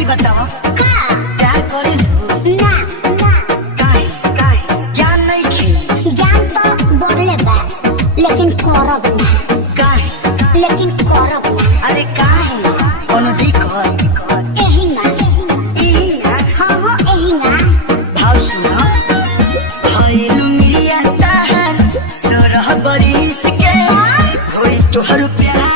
ई बताओ का प्यार करे ना काहे ज्ञान नहीं खे ज्ञान तो बोले बा लेकिन करब ना काहे लेकिन करब ना अरे काहे कोनो दिक्कत एही ना ई ना हाँ हाँ एही ना भाव सुनो भइलु मिरिया ताहार 16 बरिस के होई तोहर प्यार